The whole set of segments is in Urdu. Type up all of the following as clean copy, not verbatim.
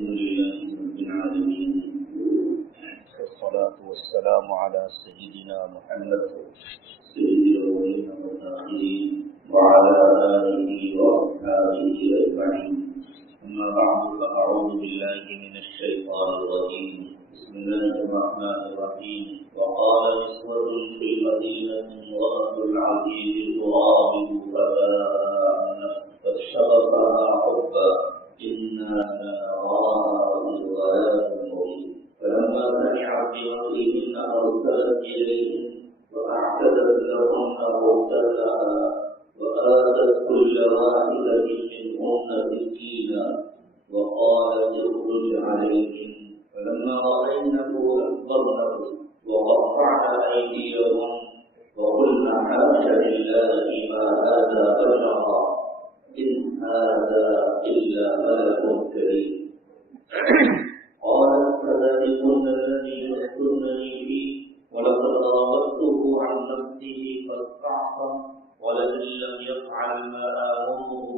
لله رب العالمين، والصلاة والسلام على سيدنا محمد سيد الأولين والآخرين وعلى آله وأصحابه أجمعين. أما بعد، فأعوذ بالله من الشيطان الرجيم. بسم الله الرحمن الرحيم. وقال نسوة في المدينة امرأة العزيز تراود فتاة فشغفها حبا إنا لنراها في ضلال مبين. فلما سمعت بمكرهن أرسلت إليهن وأعتدت لهن بهتانا وآتت كل واحدة منهن سكينا وقالت اخرج عليهن. فلما رأينه أكبرنه وقطعن أيديهن وقلن حاش لله ما هذا بشرا إن هذا إلا ملك كريم. قالت فذلكن الذي لمستنني فيه ولقد راودته عن نفسه فاستعصم ولئن لم يفعل ما آمره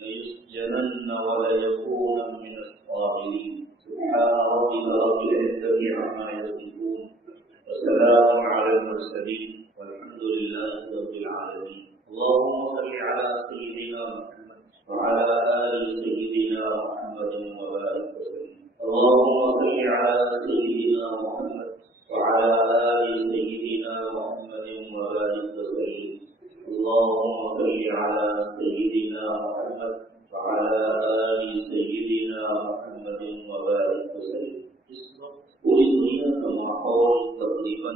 ليسجنن وليكون من الصاغرين. سبحان ربك رب العزة عما يصفون وسلام على المرسلين والحمد لله رب العالمين. اللهم صل على سيدنا محمد وعلى آل سيدنا محمد وبارك وسلم. اللهم صل على سيدنا محمد وعلى آل سيدنا محمد وبارك وسلم. اللهم صل على سيدنا محمد وعلى آل سيدنا محمد وبارك وسلم. اس وقت پوری دنیا کا ماحول تقریباً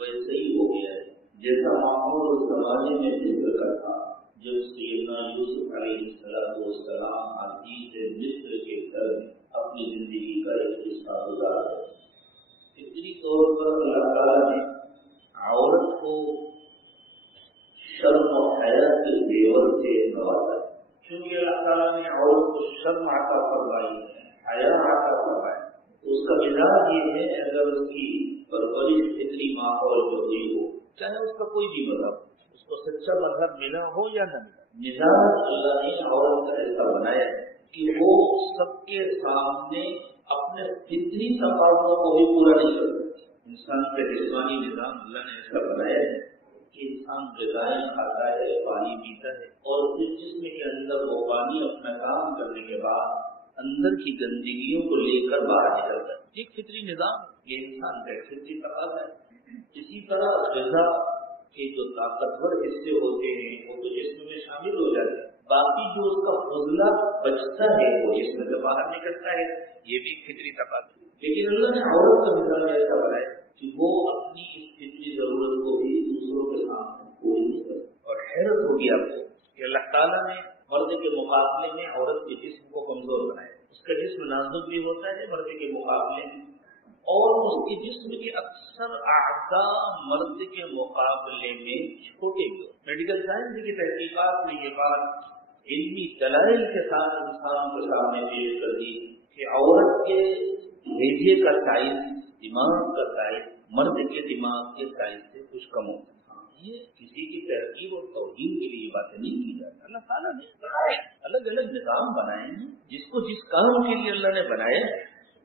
ویسے ہی ہو گیا ہے جیسا ماحول اس زمانے میں مصر کا تھا جب سیدنا یوسف علیہ السلام عزیز مصر کے گھر میں اپنی زندگی کا ایک حصہ گزار ہے. فطری طور پر اللہ تعالیٰ نے عورت کو شرم و حیا کے زیور سے نوازا ہے. کیونکہ اللہ تعالیٰ نے عورت کو شرم عطا فرمائی ہے، حیا عطا فرمائی. اس کا مزاج یہ ہے اگر اس کی پرورش فطری ماحول میں ہوئی ہو، چاہے اس کا کوئی بھی مذہب، اس کو سچا مذہب ملا ہو یا نہ ملا، مزاج اللہ نے عورت کا ایسا بنایا ہے کہ وہ سب کے سامنے اپنے فطری تقاضوں کو بھی پورا نہیں کر سکتی. انسان کا جسمانی نظام اللہ نے ایسا بنایا ہے کہ انسان غذائیں کھاتا ہے، پانی پیتا ہے، اور پھر جسم کے اندر وہ پانی اپنا کام کرنے کے بعد اندر کی گندگیوں کو لے کر باہر نکلتا ہے. ایک فطری نظام یہ انسان کا ایک فطری تقاضا ہے. اسی طرح غذا کے جو طاقتور حصے ہوتے ہیں وہ تو جسم میں شامل ہو جاتے ہیں، باقی جو اس کا فضلہ بچتا ہے وہ جسم سے باہر نکلتا ہے. یہ بھی فطری تقاضا ہے. لیکن اللہ نے عورت کا مزاج ایسا بنایا کہ وہ اپنی اس فطری ضرورت کو بھی دوسروں کے سامنے پوری نہیں کرتی. اور حیرت ہوگی آپ کو کہ اللہ تعالیٰ نے مرد کے مقابلے میں عورت کے جسم کو کمزور بنایا. اس کا جسم نازک بھی ہوتا ہے مرد کے مقابلے میں، اور اس کے جسم کے اکثر اعضاء مرد کے مقابلے میں چھوٹے بھی ہوتے. میڈیکل سائنس کی تحقیقات میں یہ بات علمی دلائل کے ساتھ انسان کے سامنے پیش کر دی کہ عورت کے بھیجے کا سائز، دماغ کا سائز مرد کے دماغ کے سائز سے کچھ کم ہوتا ہے. یہ کسی کی ترکیب اور توہین کے لیے باتیں نہیں کی جاتی. اللہ تعالیٰ نے الگ الگ نظام بنائے ہیں، جس کو جس کام کے لیے اللہ نے بنایا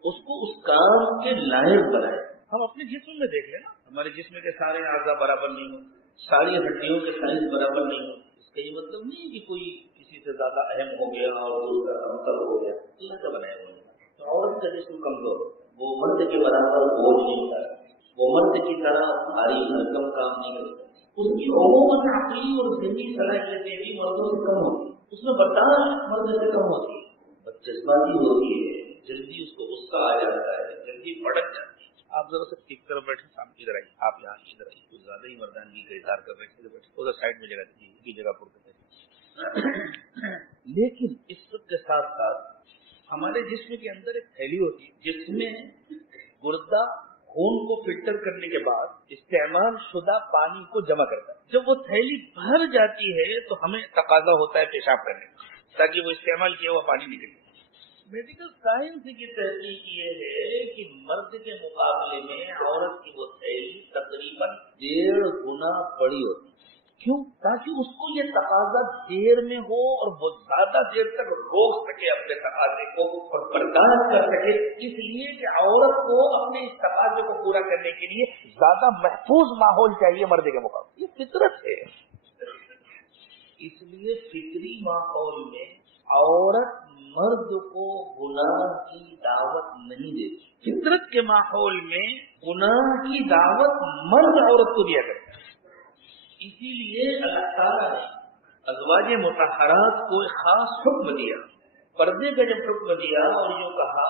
اس کو اس کام کے لائق بنائے. ہم اپنے جسم میں دیکھ لیں نا، ہمارے جسم کے سارے اعضاء برابر نہیں ہو، ساری ہڈیوں کے سائز برابر نہیں ہو. اس کا یہ مطلب نہیں کہ کوئی کسی سے زیادہ اہم ہو گیا اور دوسرا کمتر ہو گیا. اللہ کا بنایا ہوا ہے. تو عورت کا جسم کمزور، وہ مرد کے برابر بوجھ نہیں کرتا، وہ مرد کی طرح بھاری بھرکم کام نہیں کرتا. اس کی عموماً عقلی اور ذہنی صلاحیتیں بھی مردوں سے کم ہوتی ہیں. اس میں برداشت مرد سے کم ہوتی ہے، بدجذباتی ہوتی ہے، جلدی اس کو غصہ آ جاتا ہے، جلدی بھڑک جاتی ہے. آپ ذرا سے ٹھیک طرف بیٹھے، سامنے ادھر آئیے، آپ یہاں ادھر آئیے. کچھ زیادہ ہی مردانگی کا اظہار کر رہے ہیں، بیٹھے ادھر سائڈ میں جگہ دیجیے کی جگہ پر. لیکن اس سب کے ساتھ ساتھ ہمارے جسم کے اندر ایک تھیلی ہوتی ہے جس میں گردہ خون کو فلٹر کرنے کے بعد استعمال شدہ پانی کو جمع کرتا ہے. جب وہ تھیلی بھر جاتی ہے تو ہمیں تقاضا ہوتا ہے پیشاب کرنے کا تاکہ وہ استعمال کیا ہوا پانی نکلے. میڈیکل سائنس کی تحقیق یہ ہے کہ مرد کے مقابلے میں عورت کی وہ تھیلی تقریباً 1.5 گنا بڑی ہوتی ہے. کیوں؟ تاکہ اس کو یہ تقاضا دیر میں ہو اور وہ زیادہ دیر تک روک سکے اپنے تقاضے کو اور برداشت کر سکے، اس لیے کہ عورت کو اپنے اس تقاضے کو پورا کرنے کے لیے زیادہ محفوظ ماحول چاہیے مرد کے مقابلے. یہ فطرت ہے. اس لیے فطری ماحول میں عورت مرد کو گناہ کی دعوت نہیں دیتی. فطرت کے ماحول میں گناہ کی دعوت مرد عورت کو دیا کرتا ہے. اسی لیے اللہ تعالیٰ نے ازواج مطہرات کو ایک خاص حکم دیا. پردے کا جب حکم دیا اور یوں کہا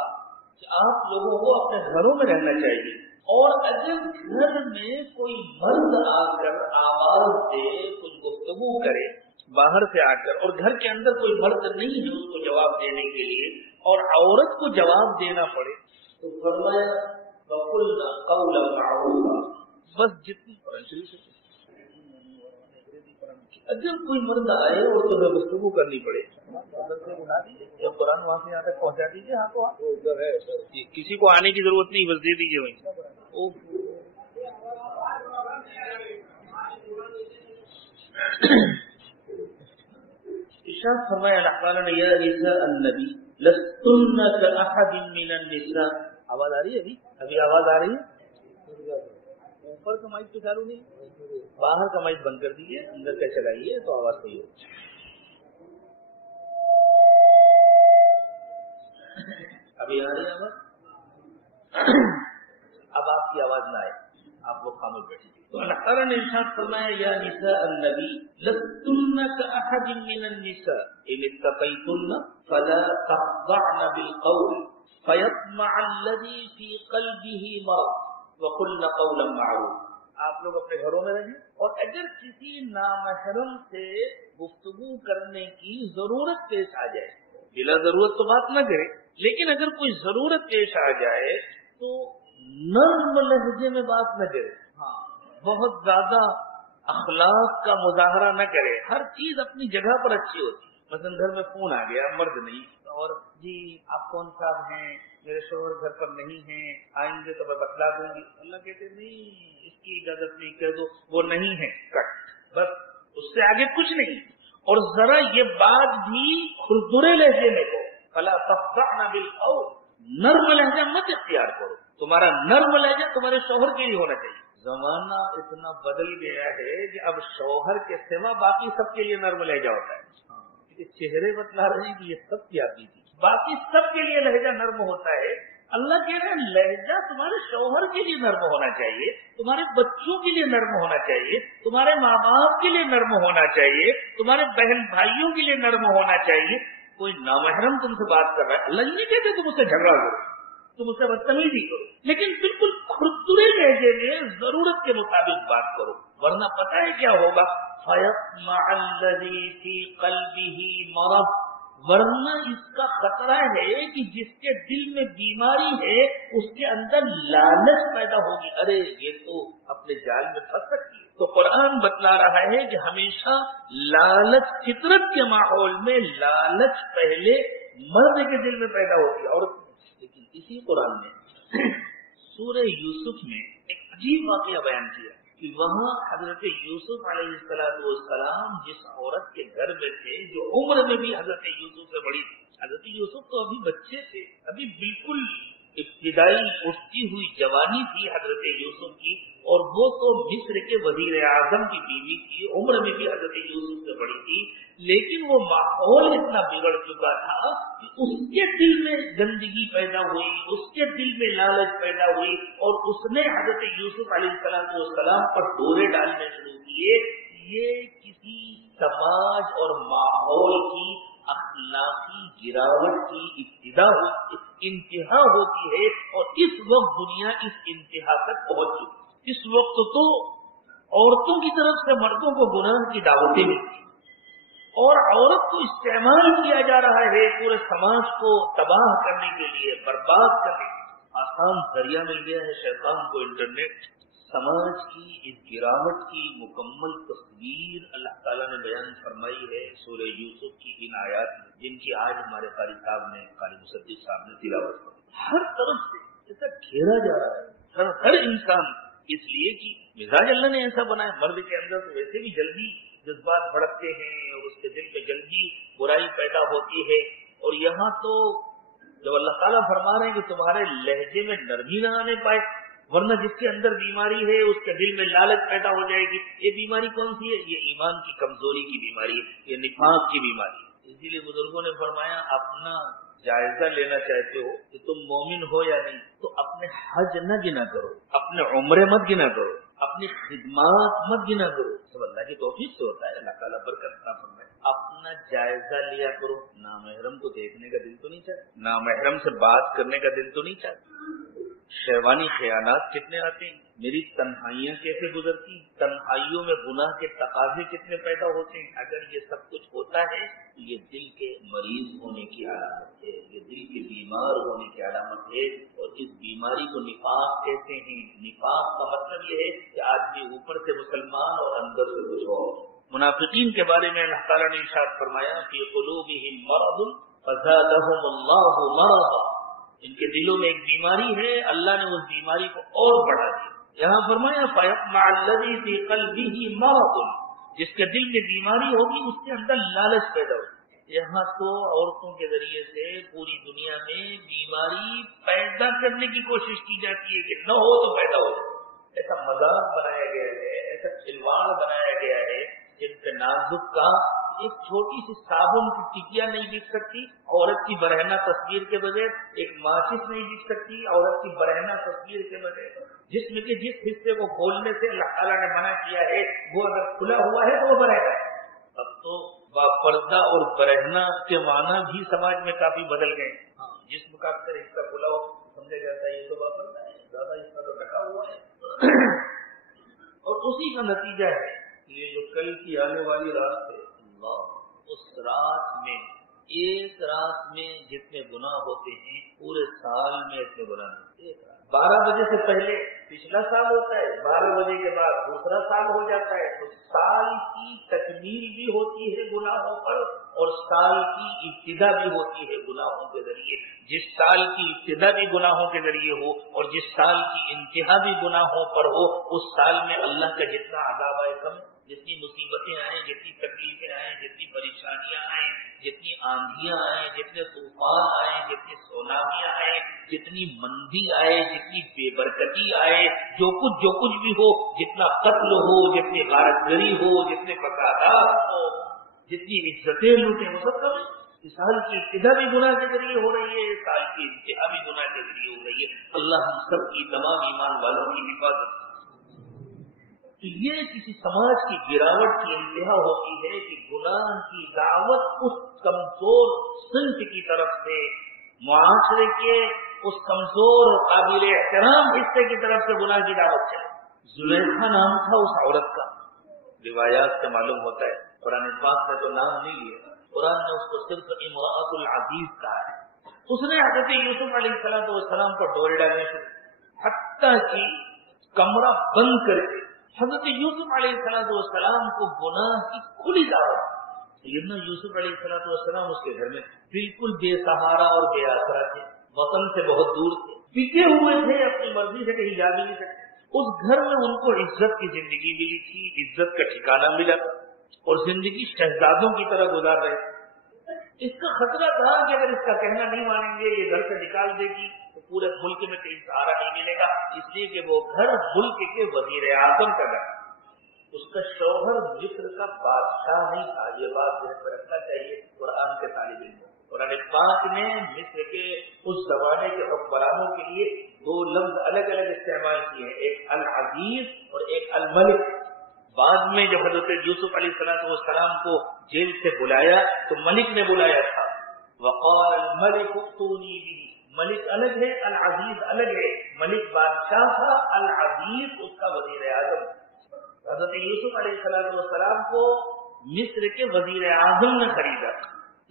کہ آپ لوگوں کو اپنے گھروں میں رہنا چاہیے، اور اگر گھر میں کوئی مرد آ کر آواز دے، کچھ گفتگو کرے باہر سے آ کر، اور گھر کے اندر کوئی مرد نہیں ہے اس کو جواب دینے کے لیے، اور عورت کو جواب دینا پڑے، تو فرمایا وَقُلْنَا قَوْلًا مَعْرُوفًا. بس جتنی اگر کوئی مرد آئے اور تمہیں گفتگو کرنی پڑے، جب قرآن وہاں سے یہاں تک پہنچا دیجیے. ہاں تو ادھر ہے، کسی کو آنے کی ضرورت نہیں، بس دے دیجیے وہیں. ارشاد فرمایا اللہ تعالیٰ نے یا نساء النبی لستن کأحد من النساء. آواز آ رہی ہے؟ ابھی آواز آ رہی ہے؟ اوپر کا مائک تو چالو نہیں، باہر کا مائک بند کر دیجیے، اندر کا چلائیے تو آواز صحیح ہو. ابھی آ رہی ہے آواز؟ اب آپ کی آواز نہ آئے، آپ وہ خاموش بیٹھے. تو اللہ تعالیٰ نے ارشاد فرمایا یا نساء النبی لستن کأحد من النساء ان اتقیتن فلا تخضعن بالقول فيطمع الذي في قلبه مرض وقلن قولا معروفا. آپ لوگ اپنے گھروں میں رہیں، اور اگر کسی نامحرم سے گفتگو کرنے کی ضرورت پیش آ جائے، بلا ضرورت تو بات نہ کرے، لیکن اگر کوئی ضرورت پیش آ جائے تو نرم لہجے میں بات نہ کرے. ہاں، بہت زیادہ اخلاق کا مظاہرہ نہ کرے. ہر چیز اپنی جگہ پر اچھی ہوتی. مثلا گھر میں فون آ گیا، مرد نہیں، اور جی آپ کون صاحب ہیں، میرے شوہر گھر پر نہیں ہیں، آئیں گے تو میں بتلا دوں گی. اللہ کہتے نہیں، اس کی اجازت نہیں، کہہ دو وہ نہیں ہے، کٹ. بس اس سے آگے کچھ نہیں. اور ذرا یہ بات بھی کھردرے لہجے میں کو فلا تخضعن بالقول، نرم لہجہ مت اختیار کرو. تمہارا نرم لہجہ تمہارے شوہر کے لیے ہونا چاہیے. زمانہ اتنا بدل گیا ہے کہ اب شوہر کے سوا باقی سب کے لیے نرم لہجہ ہوتا ہے. یہ چہرے بتلا رہے ہیں کہ یہ سب کی آتی تھی، باقی سب کے لیے لہجہ نرم ہوتا ہے. اللہ کہہ رہے ہیں لہجہ تمہارے شوہر کے لیے نرم ہونا چاہیے، تمہارے بچوں کے لیے نرم ہونا چاہیے، تمہارے ماں باپ کے لیے نرم ہونا چاہیے، تمہارے بہن بھائیوں کے لیے نرم ہونا چاہیے. کوئی نامحرم تم سے بات کر رہا ہے، اللہ نہیں کہتے تم اس سے جھگڑا کرو، تم اس سے بدتمیزی کرو، لیکن بالکل کھردرے لہجے میں ضرورت کے مطابق بات کرو. ورنہ پتہ ہے کیا ہوگا؟ فَيَطْمَعَ الَّذِي فِي قَلْبِهِ مَرَضٌ. ورنہ اس کا خطرہ ہے کہ جس کے دل میں بیماری ہے اس کے اندر لالچ پیدا ہوگی. ارے یہ تو اپنے جال میں پھنس سکتی ہے. تو قرآن بتلا رہا ہے کہ ہمیشہ لالچ، فطرت کے ماحول میں لالچ پہلے مرد کے دل میں پیدا ہوتی ہے، عورت. لیکن اسی قرآن نے سورہ یوسف میں ایک عجیب واقعہ بیان کیا کہ وہاں حضرت یوسف علیہ السلام جس عورت کے گھر میں تھے، جو عمر میں بھی حضرت یوسف سے بڑی تھی. حضرت یوسف تو ابھی بچے تھے، ابھی بالکل ابتدائی اٹھتی ہوئی جوانی تھی حضرت یوسف کی، اور وہ تو مصر کے وزیر اعظم کی بیوی تھی، عمر میں بھی حضرت یوسف سے بڑی تھی. لیکن وہ ماحول اتنا بگڑ چکا تھا کہ اس کے دل میں گندگی پیدا ہوئی، اس کے دل میں لالچ پیدا ہوئی، اور اس نے حضرت یوسف علیہ السلام پر ڈورے ڈالنے شروع کیے. یہ کسی سماج اور ماحول کی اخلاقی گراوٹ کی ابتدا انتہا ہوتی ہے، اور اس وقت دنیا اس انتہا تک پہنچ چکی. اس وقت تو عورتوں کی طرف سے مردوں کو گناہ کی دعوتیں ملتی، اور عورت کو استعمال کیا جا رہا ہے پورے سماج کو تباہ کرنے کے لیے، برباد کرنے کے لیے. آسان ذریعہ مل گیا ہے شیطان کو انٹرنیٹ. سماج کی اس گراوٹ کی مکمل تصویر اللہ تعالیٰ نے بیان فرمائی ہے سورہ یوسف کی ان آیات میں، جن کی آج ہمارے قاری صاحب نے، قاری مصدق صاحب نے تلاوت کی. ہر طرف سے ایسا گھیرا جا رہا ہے، ہر انسان اس لیے کہ مزاج اللہ نے ایسا بنایا، مرد کے اندر تو ویسے بھی جلدی جذبات بھڑکتے ہیں اور اس کے دل میں جلدی برائی پیدا ہوتی ہے، اور یہاں تو جب اللہ تعالیٰ فرما رہے ہیں کہ تمہارے لہجے میں نرمی نہ آنے پائے، ورنہ جس کے اندر بیماری ہے اس کے دل میں لالچ پیدا ہو جائے گی۔ یہ بیماری کون سی ہے؟ یہ ایمان کی کمزوری کی بیماری ہے، یہ نفاق کی بیماری ہے۔ اسی لیے بزرگوں نے فرمایا اپنا جائزہ لینا چاہتے ہو کہ تم مومن ہو یا نہیں، تو اپنے حج نہ گنا کرو، اپنے عمرے مت گنا کرو، اپنی خدمات مت گنا کرو، سب اللہ کی توفیق سے ہوتا ہے، اللہ تعالیٰ برکت عطا فرمائے۔ اپنا جائزہ لیا کرو، نامحرم کو دیکھنے کا دل تو نہیں چاہتا، نامحرم سے بات کرنے کا دل تو نہیں چاہتا، شیوانی خیانات کتنے آتے ہیں، میری تنہائیاں کیسے گزرتی، تنہائیوں میں گناہ کے تقاضے کتنے پیدا ہوتے ہیں۔ اگر یہ سب کچھ ہوتا ہے تو یہ دل کے مریض ہونے کی علامت ہے، یہ دل کے بیمار ہونے کی علامت ہے، اور اس بیماری کو نفاق کہتے ہیں۔ نفاق کا مطلب یہ ہے کہ آدمی اوپر سے مسلمان اور اندر سے کچھ اور۔ منافقین کے بارے میں اللہ تعالیٰ نے ارشاد فرمایا فی قلوبہم مرض فزادہم اللہ مرضا، ان کے دلوں میں ایک بیماری ہے، اللہ نے اس بیماری کو اور بڑھا دیا۔ یہاں فرمایا فَيَطْمَعَ الَّذِي فِي قَلْبِهِ مَرَضٌ، جس کے دل میں بیماری ہوگی اس کے اندر لالچ پیدا ہوگی۔ یہاں تو عورتوں کے ذریعے سے پوری دنیا میں بیماری پیدا کرنے کی کوشش کی جاتی ہے کہ نہ ہو تو پیدا ہو جائے، ایسا مذاق بنایا گیا ہے، ایسا کھلواڑ بنایا گیا ہے، جن کے نازک کا ایک چھوٹی سی صابن کی ٹکیا نہیں دکھ سکتی، عورت کی برہنہ تصویر کے بغیر ایک ماچس نہیں دکھ سکتی، عورت کی برہنہ تصویر کے بغیر جسم کے جس حصے کو کھولنے سے اللہ تعالیٰ نے منع کیا ہے وہ اگر کھلا ہوا ہے تو وہ برہنہ ہے۔ اب تو باپردہ اور برہنہ کے معنی بھی سماج میں کافی بدل گئے۔ جسم کا اکثر حصہ کھلا ہو سمجھا جاتا ہے یہ تو باپردہ ہے، زیادہ حصہ تو ڈھکا ہوا ہے، اور اسی کا نتیجہ ہے یہ جو کل کی آنے والی رات ہے، اللہ اس رات میں ایک رات میں جتنے گناہ ہوتے ہیں پورے سال میں اتنے گناہ نہیں۔ ایک رات 12 بجے سے پہلے پچھلا سال ہوتا ہے، 12 بجے کے بعد دوسرا سال ہو جاتا ہے، تو سال کی تکمیل بھی ہوتی ہے گناہوں پر، اور سال کی ابتدا بھی ہوتی ہے گناہوں کے ذریعے۔ جس سال کی ابتدا بھی گناہوں کے ذریعے ہو اور جس سال کی انتہا بھی گناہوں پر ہو، اس سال میں اللہ کا جتنا عذاب آئے کم، جتنی مصیبتیں آئیں، جتنی تکلیفیں آئیں، جتنی پریشانیاں آئیں، جتنی آندھیاں آئیں، جتنے طوفان آئیں، جتنی سونامیاں آئیں، جتنی مندی آئے، جتنی بے برکتی آئے، جو کچھ بھی ہو، جتنا قتل ہو، جتنی غارت گری ہو، جتنے فسادات ہو، جتنی عزتیں لوٹیں، وہ سب کم ہے۔ سال کی ابتدا بھی گناہ کے ذریعے ہو رہی ہے، سال کی انتہا بھی گناہ کے ذریعے ہو رہی ہے۔ اللہ ہم سب کی تمام ایمان والوں کی حفاظت۔ تو یہ کسی سماج کی گراوٹ کی انتہا ہوتی ہے کہ گناہ کی دعوت اس کمزور صنف کی طرف سے، معاشرے کے اس کمزور اور قابل احترام حصے کی طرف سے گناہ کی دعوت چلے۔ زلیخا نام تھا اس عورت کا، روایات سے معلوم ہوتا ہے، قرآن پاک نے تو نام نہیں لیا، قرآن نے اس کو صرف امرأۃ العزیز کہا ہے۔ اس نے حضرت یوسف علیہ السلام پر ڈورے ڈالنے شروع، حتیٰ کہ کمرہ بند کر کے حضرت یوسف علیہ السلام کو گناہ کی کھلی دعوت۔ سیدنا یوسف علیہ السلام اس کے گھر میں بالکل بے سہارا اور بے آسرا تھے، وطن سے بہت دور تھے، بکے ہوئے تھے، اپنی مرضی سے کہیں جا بھی نہیں سکتے۔ اس گھر میں ان کو عزت کی زندگی ملی تھی، عزت کا ٹھکانہ ملا تھا، اور زندگی شہزادوں کی طرح گزار رہے تھے۔ اس کا خطرہ تھا کہ اگر اس کا کہنا نہیں مانیں گے، یہ گھر سے نکال دے گی تو پورے ملک میں کہیں سہارا نہیں ملے گا، اس لیے کہ وہ گھر ملک کے وزیر اعظم کا گھر، اس کا شوہر مصر کا بادشاہ نہیں تھا۔ یہ بات ذہن میں رکھنا چاہیے قرآن کے طالب علموں۔ قرآن پاک نے مصر کے اس زمانے کے حکمرانوں کے لیے 2 لفظ الگ الگ استعمال کیے ہیں، ایک العزیز اور ایک الملک۔ بعد میں جب حضرت یوسف علیہ السلام کو جیل سے بلایا تو ملک نے بلایا تھا، وقال الملک ائتونی بہ، ملک الگ ہے، العزیز الگ ہے، ملک بادشاہ تھا، العزیز اس کا وزیر اعظم۔ حضرت یوسف علیہ السلام کو مصر کے وزیر اعظم نے خریدا،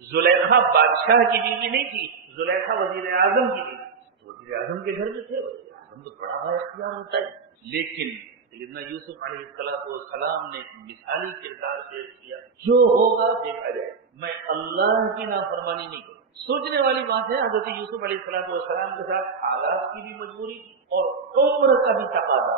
زلیخا بادشاہ کی بیوی نہیں تھی، زلیخا وزیر اعظم کی بیوی، وزیر اعظم کے گھر میں تھے، وزیر اعظم تو بڑا اختیار ہوتا ہے، لیکن سیدنا یوسف علیہ السلام نے مثالی کردار پیش کیا، جو ہوگا دیکھا جائے، میں اللہ کی نافرمانی نہیں کروں۔ سوچنے والی بات ہے، حضرت یوسف علیہ السلام کے ساتھ حالات کی بھی مجبوری اور عمر کا بھی تقاضا،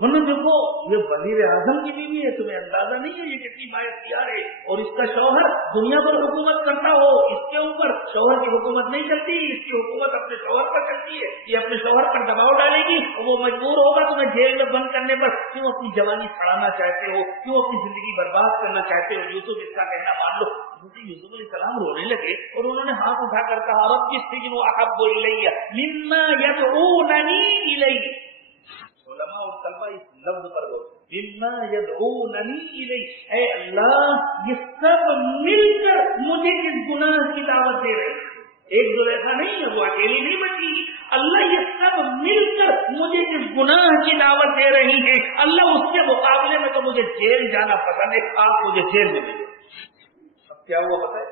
ورنہ دیکھو یہ وزیر اعظم کی بیوی ہے، تمہیں اندازہ نہیں ہے یہ کتنی بااختیار ہے، اور اس کا شوہر دنیا پر حکومت کرتا ہو، اس کے اوپر شوہر کی حکومت نہیں چلتی، اس کی حکومت اپنے شوہر پر چلتی ہے، یہ اپنے شوہر پر دباؤ ڈالے گی اور وہ مجبور ہوگا تمہیں جیل میں بند کرنے پر۔ کیوں اپنی جوانی سڑانا چاہتے ہو، کیوں اپنی زندگی برباد کرنا چاہتے ہو؟ یوسف اس کا کہنا مان لو۔ یوسف علیہ السلام رونے لگے اور انہوں نے ہاتھ اٹھا کر کہا رب السجن احب الی مما یدعوننی الیہ۔ علماء اور طلبہ اس لفظ پر غور مما یدعوننی الیہ، اے اللہ یہ سب مل کر مجھے اس گناہ کی دعوت دے رہے ہیں، ایک زلیخا نہیں ہے، وہ اکیلی نہیں بچی، اللہ یہ سب مل کر مجھے اس گناہ کی دعوت دے رہی ہیں، اللہ اس کے مقابلے میں تو مجھے جیل جانا پسند ہے، آپ مجھے جیل میں بھیجو۔ اب کیا ہوا پتہ ہے؟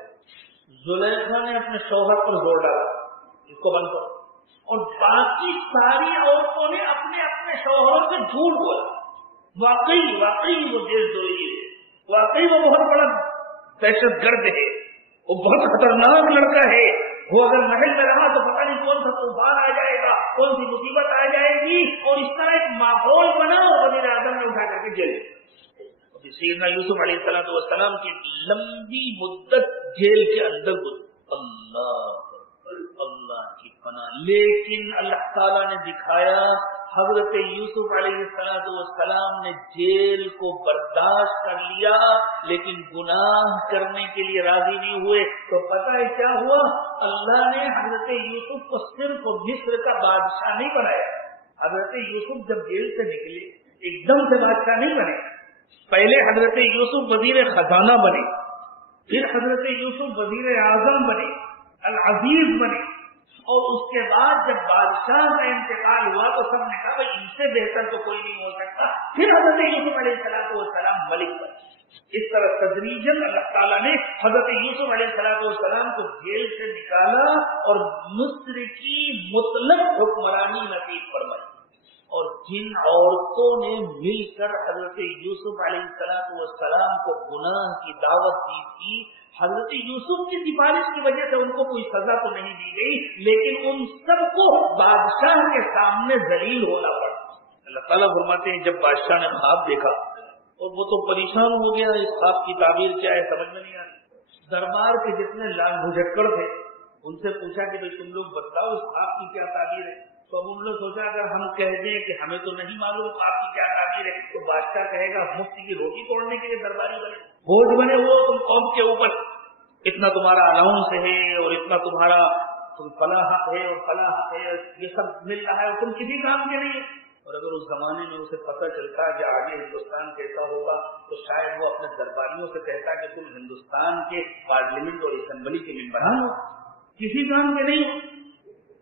زلیخا نے اپنے شوہر پر زور ڈالا اس کو بند کرو، اور باقی ساری عورتوں نے اپنے اپنے شوہروں سے جھوٹ بولا۔ واقعی وہ دیش دوئی ہے، واقعی وہ بہت بڑا دہشت گرد ہے، وہ بہت خطرناک لڑکا ہے، وہ اگر محل میں رہا تو پتہ نہیں کون سا طوفان آ جائے گا، کون سی مصیبت آ جائے گی، اور اس طرح ایک ماحول بنا اور وزیر اعظم نے اٹھا کر کے جیل۔ سیدنا یوسف علیہ السلام کی لمبی مدت جیل کے اندر اللہ کی پناہ، لیکن اللہ تعالیٰ نے دکھایا حضرت یوسف علیہ السلام نے جیل کو برداشت کر لیا، لیکن گناہ کرنے کے لیے راضی نہیں ہوئے۔ تو پتہ ہے کیا ہوا؟ اللہ نے حضرت یوسف کو صرف مصر کا بادشاہ نہیں بنایا۔ حضرت یوسف جب جیل سے نکلے ایک دم سے بادشاہ نہیں بنے، پہلے حضرت یوسف وزیر خزانہ بنے، پھر حضرت یوسف وزیر اعظم بنے، العزیز بنے، اور اس کے بعد جب بادشاہ کا انتقال ہوا تو سب نے کہا بھائی ان سے بہتر تو کوئی نہیں ہو سکتا، پھر حضرت یوسف علیہ السلام ملک بنے۔ اس طرح تدریجاً اللہ تعالیٰ نے حضرت یوسف علیہ السلام کو جیل سے نکالا اور مصر کی مطلق حکمرانی نصیب فرمائی۔ اور جن عورتوں نے مل کر حضرت یوسف علیہ السلام کو گناہ کی دعوت دی تھی، حضرت یوسف کی سفارش کی وجہ سے ان کو کوئی سزا تو نہیں دی گئی، لیکن ان سب کو بادشاہ کے سامنے ذلیل ہونا پڑا۔ اللہ تعالیٰ فرماتے ہیں جب بادشاہ نے خواب دیکھا اور وہ تو پریشان ہو گیا، اس خواب کی تعبیر کیا ہے سمجھ میں نہیں آتی۔ دربار کے جتنے لال بھجکڑ تھے ان سے پوچھا کہ تم لوگ بتاؤ اس خواب کی کیا تعبیر ہے؟ تو اب انہوں نے سوچا اگر ہم کہہ دیں کہ ہمیں تو نہیں معلوم خواب کی کیا تعبیر ہے تو بادشاہ کہے گا مفتی کی روٹی توڑنے کے لیے درباری بنے، بوجھ بنے وہ تم قوم کے اوپر، اتنا تمہارا الاؤنس ہے اور اتنا تمہارا فلاں حق ہے اور فلاں حق ہے، یہ سب مل رہا ہے اور تم کسی کام کے نہیں ہے۔ اور اگر اس زمانے میں اسے پتہ چلتا کہ آگے ہندوستان کیسا ہوگا تو شاید وہ اپنے درباریوں سے کہتا کہ تم ہندوستان کے پارلیمنٹ اور اسمبلی کے ممبران ہو، کسی کام کے نہیں ہو۔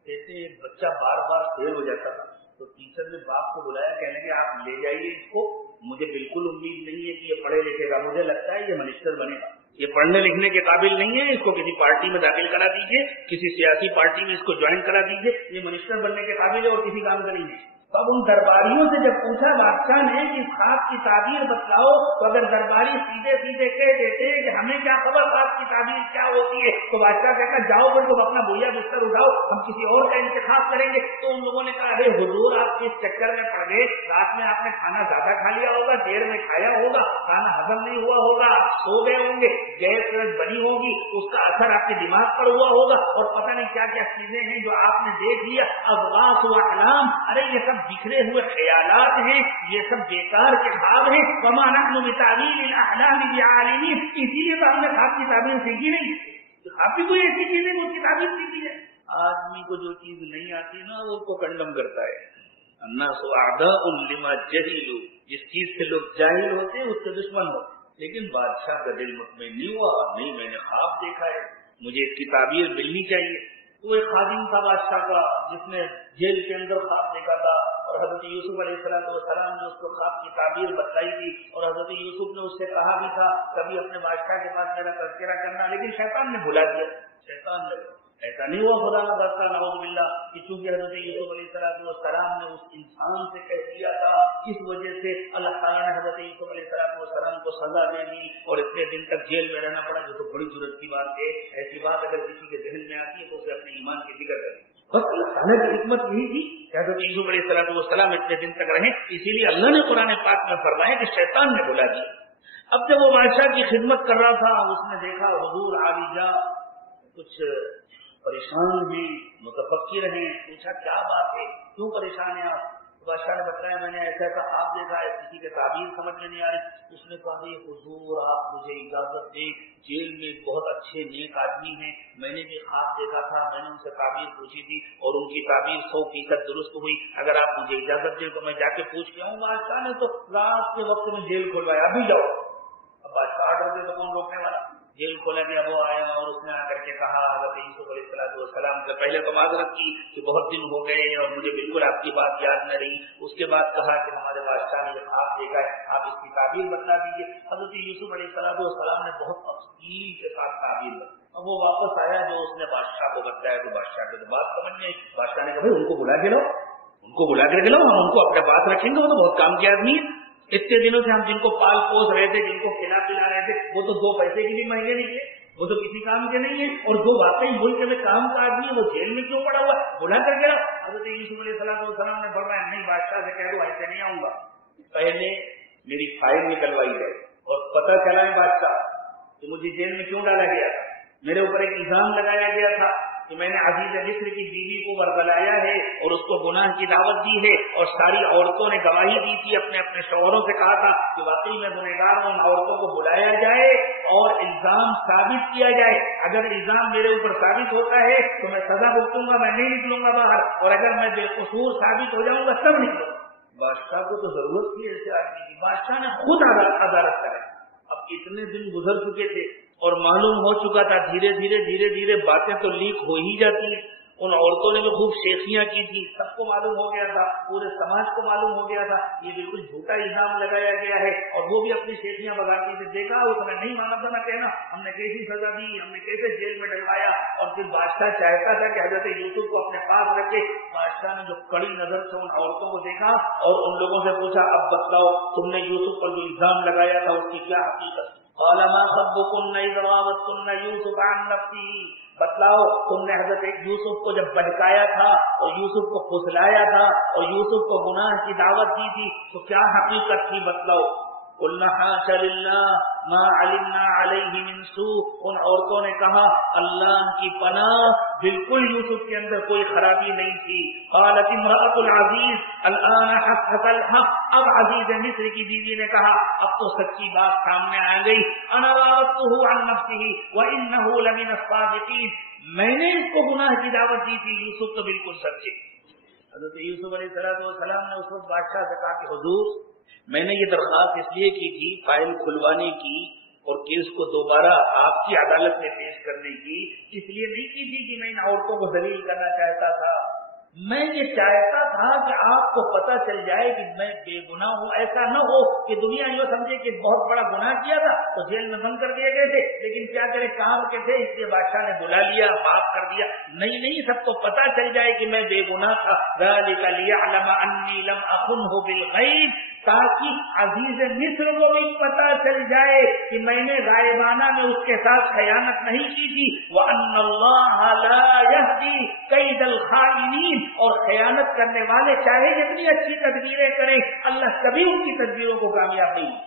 جیسے ایک بچہ بار بار فیل ہو جاتا تھا تو ٹیچر نے باپ کو بلایا، کہنے کہ آپ لے جائیے اس کو، مجھے بالکل امید نہیں ہے کہ یہ پڑھے لکھے گا، مجھے لگتا ہے یہ منسٹر بنے گا، یہ پڑھنے لکھنے کے قابل نہیں ہے، اس کو کسی پارٹی میں داخل کرا دیجیے، کسی سیاسی پارٹی میں اس کو جوائن کرا دیجیے، یہ منسٹر بننے کے قابل ہے اور کسی کام کا نہیں ہے۔ تو اب ان درباریوں سے جب پوچھا بادشاہ نے کہ خواب کی تعبیر بتلاؤ، تو اگر درباری سیدھے سیدھے کہہ دیتے کہ ہمیں کیا خبر خواب کی تعبیر کیا ہوتی ہے، تو بادشاہ کہتا جاؤ پھر تم اپنا بھویا بستر اٹھاؤ، ہم کسی اور کا انتخاب کریں گے۔ تو ان لوگوں نے کہا ارے حضور آپ کس چکر میں پڑ گئے، رات میں آپ نے کھانا زیادہ کھا لیا ہوگا، دیر میں کھایا ہوگا، کھانا ہضم نہیں ہوا ہوگا، آپ سو گئے ہوں گے، گیس بنی ہوگی، اس کا اثر آپ کے دماغ پر ہوا ہوگا، اور پتہ نہیں کیا کیا چیزیں ہیں جو آپ نے دیکھ لیا، اضغاث و احلام، ارے یہ سب بکھرے ہوئے خیالات ہیں، یہ سب بیکار کے خواب ہیں، وما نحن بتاویل الاحلام بعالمین، اسی لیے تو ہم نے خواب کی تعبیر سیکھی نہیں، خواب کی کوئی ایسی چیز ہے وہ اس کی تعبیر سیکھی ہے۔ آدمی کو جو چیز نہیں آتی نا وہ اس کو کنڈم کرتا ہے۔ الناس اعداء لما جہلوا، جس چیز سے لوگ جاہل ہوتے ہیں اس سے دشمن ہوتے، لیکن بادشاہ کا دل مطمئن نہیں ہوا، نہیں میں نے خواب دیکھا ہے، مجھے اس کی تعبیر ملنی چاہیے۔ وہ ایک خادم تھا بادشاہ کا جس نے جیل کے اندر خواب دیکھا تھا، اور حضرت یوسف علیہ السلام نے اس کو خواب کی تعبیر بتائی تھی، اور حضرت یوسف نے اس سے کہا بھی تھا کبھی اپنے بادشاہ کے پاس میرا تذکرہ کرنا، لیکن شیطان نے بھلا دیا، شیطان نے ایسا نہیں ہوا خدا نہ خاصہ نعوذ باللہ کہ چونکہ حضرت یوسف علیہ السلام نے اس انسان سے کہہ دیا تھا، اس وجہ سے اللہ تعالیٰ نے حضرت یوسف علیہ السلام کو سزا دے دی اور اتنے دن تک جیل میں رہنا پڑا، جو تو بڑی ضرورت کی بات ہے۔ ایسی بات اگر کسی کے ذہن میں آتی ہے تو اسے اپنے ایمان کی فکر کرے۔ بس اللہ تعالیٰ کی حکمت یہی تھی کہ حضرت یوسف علیہ السلام اتنے دن تک رہیں، اسی لیے اللہ نے قرآن پاک میں فرمایا کہ شیطان نے بلا دیا۔ اب جب وہ بادشاہ کی خدمت کر رہا تھا، اس نے دیکھا حضور عالی جا کچھ پریشان ہیں، متفکر ہیں، پوچھا کیا بات ہے، کیوں پریشان ہیں آپ؟ بادشاہ نے بتایا میں نے ایسا ایسا خواب دیکھا ہے، کسی کے تعبیر سمجھ میں نہیں آ رہی۔ اس نے کہا حضور آپ مجھے اجازت دیں، جیل میں بہت اچھے نیک آدمی ہیں، میں نے بھی خواب دیکھا تھا، میں نے ان سے تعبیر پوچھی تھی اور ان کی تعبیر 100% درست ہوئی، اگر آپ مجھے اجازت دیں تو میں جا کے پوچھ کے آؤں۔ بادشاہ نے تو رات کے وقت میں جیل کھلوایا، ابھی جاؤ۔ اب بادشاہ آرڈر دے تو کون روکنے والا؟ جیل کھولا گیا، وہ آیا اور اس نے آ کر کے کہا حضرت یوسف علیہ السلام سے پہلے تو معذرت کی کہ بہت دن ہو گئے اور مجھے بالکل آپ کی بات یاد نہ رہی۔ اس کے بعد کہا کہ ہمارے بادشاہ نے یہ خواب دیکھا ہے، آپ اس کی تعبیر بتلا دیجیے۔ حضرت یوسف علیہ السلام نے بہت تفصیل کے ساتھ تعبیر بتائی۔ اب وہ واپس آیا، جو اس نے بادشاہ کو بتایا تو بادشاہ کو بات سمجھ میں آئی۔ بادشاہ نے کہا بھائی ان کو بلا کے لاؤ، ان کو بلا کر کے لاؤ، ہم ان کو اپنے پاس رکھیں گے، وہ تو بہت کام کے آدمی ہے۔ اتنے دنوں سے ہم جن کو پال پوس رہے تھے، جن کو کھلا پلا رہے تھے، وہ تو 2 پیسے کے بھی مہنگے نکلے، وہ تو کسی کام کے نہیں ہے، اور جو واقعی ملک میں کام کا آدمی ہے وہ جیل میں کیوں پڑا ہوا؟ بلا کر کے حضرت یوسف علیہ السلام نے فرمایا نہیں، بادشاہ سے کہہ دو ایسے نہیں آؤں گا، پہلے میری فائل نکلوائی جائے اور پتہ چلا ہے بادشاہ کہ مجھے جیل میں کیوں ڈالا گیا تھا۔ میرے اوپر ایک الزام لگایا گیا تھا کہ میں نے عزیز مصر کی بیوی کو ورگلایا ہے اور اس کو گناہ کی دعوت دی ہے، اور ساری عورتوں نے گواہی دی تھی، اپنے اپنے شوہروں سے کہا تھا کہ واقعی میں گنہگار ہوں۔ ان عورتوں کو بلایا جائے اور الزام ثابت کیا جائے، اگر الزام میرے اوپر ثابت ہوتا ہے تو میں سزا بھگتوں گا، میں نہیں نکلوں گا باہر، اور اگر میں بے قصور ثابت ہو جاؤں گا تب نکلوں گا۔ بادشاہ کو تو ضرورت تھی ایسے آدمی کی، بادشاہ نے خود عدالت کرے۔ اب اتنے دن گزر چکے تھے اور معلوم ہو چکا تھا دھیرے دھیرے باتیں تو لیک ہو ہی جاتی ہیں۔ ان عورتوں نے بھی خوب شیخیاں کی تھی، سب کو معلوم ہو گیا تھا، پورے سماج کو معلوم ہو گیا تھا یہ بالکل جھوٹا الزام لگایا گیا ہے، اور وہ بھی اپنی شیخیاں بگاتی تھی۔ دیکھا اس نے نہیں مانا تھا، نہ کہنا ہم نے کیسی سزا دی، ہم نے کیسے جیل میں ڈلوایا، اور پھر بادشاہ چاہتا تھا کہ حضرت یوسف کو اپنے پاس رکھے۔ بادشاہ نے جو کڑی نظر سے ان عورتوں کو دیکھا اور ان لوگوں سے پوچھا اب بتلاؤ تم نے یوسف پر جو الزام لگایا تھا اس کی کیا حقیقت؟ قال ما خطبكن إذ راوتن يوسف عن نفسه، بتلاؤ تم نے حضرت یوسف کو جب بہکایا تھا اور یوسف کو پھسلایا تھا اور یوسف کو گناہ کی دعوت دی تھی تو کیا حقیقت تھی، بتلاؤ۔ قلنا حاشا للہ ما علمنا علیہ من سوء، ان عورتوں نے کہا اللہ کی پناہ بالکل یوسف کے اندر کوئی خرابی نہیں تھی۔ قالت امرأۃ العزیز الآن حق الحق، اب عزیز مصر کی بیوی نے کہا اب تو سچی بات سامنے آ گئی، انا راودته عن نفسه وانه لمن الصادقین، میں نے اس کو گناہ کی دعوت دی تھی، یوسف تو بالکل سچے۔ حضرت یوسف علیہ السلام نے اس وقت بادشاہ سے کہا کہ حضور میں نے یہ درخواست اس لیے کی تھی فائل کھلوانے کی اور کیس کو دوبارہ آپ کی عدالت میں پیش کرنے کی، اس لیے نہیں کی تھی کہ میں ان عورتوں کو ذلیل کرنا چاہتا تھا، میں یہ چاہتا تھا کہ آپ کو پتہ چل جائے کہ میں بے گناہ ہوں، ایسا نہ ہو کہ دنیا یہ سمجھے کہ بہت بڑا گناہ کیا تھا تو جیل میں بند کر دیے گئے تھے، لیکن کیا کرے کام کے تھے اس لیے بادشاہ نے بلا لیا، معاف کر دیا۔ نہیں سب کو پتہ چل جائے کہ میں بے گناہ تھا، ذالک لیعلم انی لم اخنہ بالغیب، تاکہ عزیز مصر کو بھی پتہ چل جائے کہ میں نے غائبانہ میں اس کے ساتھ خیانت نہیں کی تھی، وَأَنَّ اللَّهَ لَا يَهْدِي كَيْدَ الْخَائِنِينَ، اور خیانت کرنے والے چاہے جتنی اچھی تدبیریں کریں اللہ کبھی ان کی تدبیروں کو کامیاب نہیں۔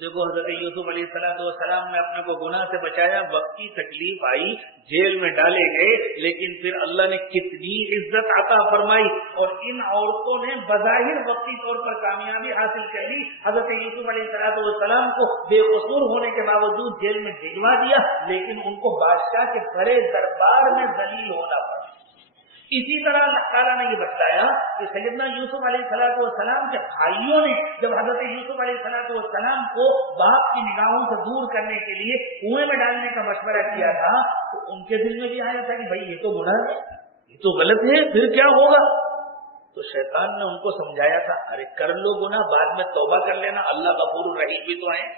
دیکھو حضرت یوسف علیہ السلام نے اپنے کو گناہ سے بچایا، وقتی تکلیف آئی جیل میں ڈالے گئے، لیکن پھر اللہ نے کتنی عزت عطا فرمائی اور ان عورتوں نے بظاہر وقتی طور پر کامیابی حاصل کر لی، حضرت یوسف علیہ السلام کو بے قصور ہونے کے باوجود جیل میں بھجوا دیا، لیکن ان کو بادشاہ کے بڑے دربار میں ذلیل ہونا پڑا۔ اسی طرح اللہ تعالیٰ نے یہ بتایا کہ سیدنا یوسف علیہ السلام کے بھائیوں نے جب حضرت یوسف علیہ السلام کو باپ کی نگاہوں سے دور کرنے کے لیے کنویں میں ڈالنے کا مشورہ کیا تھا تو ان کے دل میں بھی آیا تھا کہ بھائی یہ تو گناہ ہے، یہ تو غلط ہے، پھر کیا ہوگا؟ تو شیطان نے ان کو سمجھایا تھا ارے کر لو گناہ بعد میں توبہ کر لینا، اللہ غفور الرحیم بھی تو ہے۔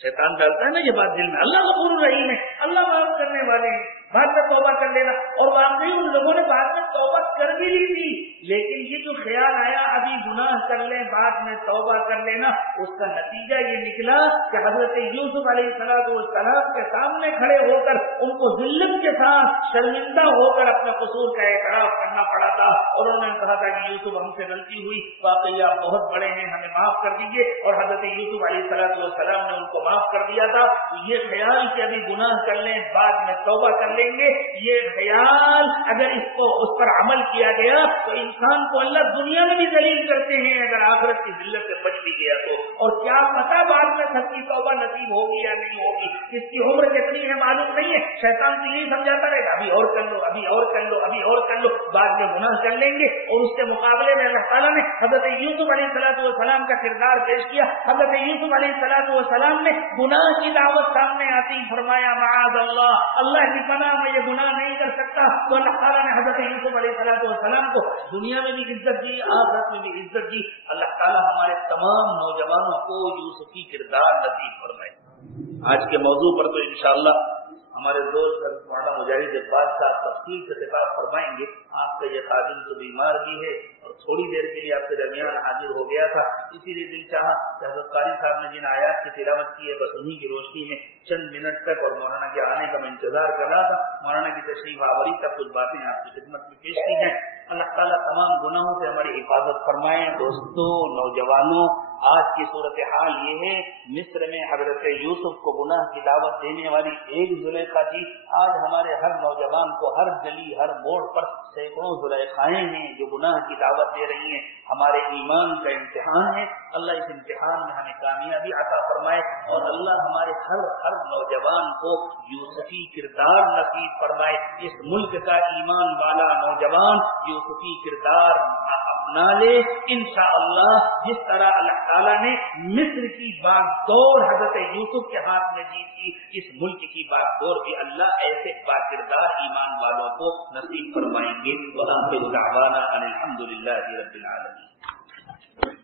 شیطان ڈالتا ہے نا یہ بات دل میں، اللہ غفور الرحیم ہے، اللہ معاف کرنے والے ہیں۔ بعد میں توبہ کر لینا. اور واقعی ان لوگوں نے بعد میں توبہ کر بھی لی تھی, لیکن یہ جو خیال آیا ابھی گناہ کر لیں بعد میں توبہ کر لینا, اس کا نتیجہ یہ نکلا کہ حضرت یوسف علیہ السلام کے سامنے کھڑے ہو کر ان کو ذلت کے ساتھ شرمندہ ہو کر اپنے قصور کا اعتراف کرنا پڑا تھا. اور انہوں نے کہا تھا کہ یوسف ہم سے غلطی ہوئی, واقعی آپ بہت بڑے ہیں, ہمیں معاف کر دیجیے. اور حضرت یوسف علیہ السلام نے ان کو معاف کر دیا تھا. یہ خیال کہ ابھی گناہ کر لیں بعد میں توبہ کر لیں گے, یہ خیال اگر اس پر عمل کیا گیا تو انسان کو اللہ دنیا میں بھی ذلیل کرتے ہیں اگر آخرت کی ذلت سے بچ بھی گیا تو. اور کیا پتا بعد میں سچی توبہ نصیب ہوگی یا نہیں ہوگی, اس کی عمر کتنی ہے معلوم نہیں ہے. شیطان تو یہی سمجھاتا رہے گا ابھی اور کر لو, ابھی اور کر لو, ابھی اور کر لو, بعد میں گناہ کر لیں گے. اور اس کے مقابلے میں اللہ تعالیٰ نے حضرت یوسف علیہ السلام کا کردار پیش کیا. حضرت یوسف علیہ السلام نے گناہ کی دعوت سامنے آتی فرمایا معاذ اللہ, اللہ کی پناہ میں یہ گناہ نہیں کر سکتا. تو اللہ تعالیٰ نے حضرت یوسف علیہ السلام کو دنیا میں بھی عزت دی, آخرت میں بھی عزت دی. اللہ تعالیٰ ہمارے تمام نوجوانوں کو یوسفی کردار نصیب فرمائے. آج کے موضوع پر تو انشاءاللہ ہمارے دوست مولانا مجاہد اقبال صاحب تفصیل سے خطاب فرمائیں گے. آپ کا یہ خادم تو بیمار بھی ہے اور تھوڑی دیر کے لیے آپ کے درمیان حاضر ہو گیا تھا, اسی لیے دل چاہا کہ حضرت قاری صاحب نے جن آیات کی تلاوت کی ہے بس انہی کی روشنی میں چند منٹ تک, اور مولانا کے آنے کا میں انتظار کر رہا تھا, مولانا کی تشریف آوری تک کچھ باتیں آپ کی خدمت میں پیش کی ہیں. اللہ تعالیٰ تمام گناہوں سے ہماری حفاظت فرمائے. دوستوں, نوجوانوں, آج کی صورتحال یہ ہے, مصر میں حضرت یوسف کو گناہ کی دعوت دینے والی ایک زلیخا تھی. آج ہمارے ہر نوجوان کو ہر گلی ہر موڑ پر سینکڑوں زلیخائیں ہیں جو گناہ کی دعوت دے رہی ہیں. ہمارے ایمان کا امتحان ہے, اللہ اس امتحان میں ہمیں کامیابی عطا فرمائے, اور اللہ ہمارے ہر نوجوان کو یوسفی کردار نصیب فرمائے. اس ملک کا ایمان والا نوجوان یوسفی کردار اپنا لے انشاءاللہ. جس طرح اللہ تعالیٰ نے مصر کی باغ دور حضرت یوسف کے ہاتھ میں دی تھی, اس ملک کی باغ دور بھی اللہ ایسے باکردار ایمان والوں کو نصیب فرمائیں گے. وآخر دعوانا ان الحمد للہ رب العالمین.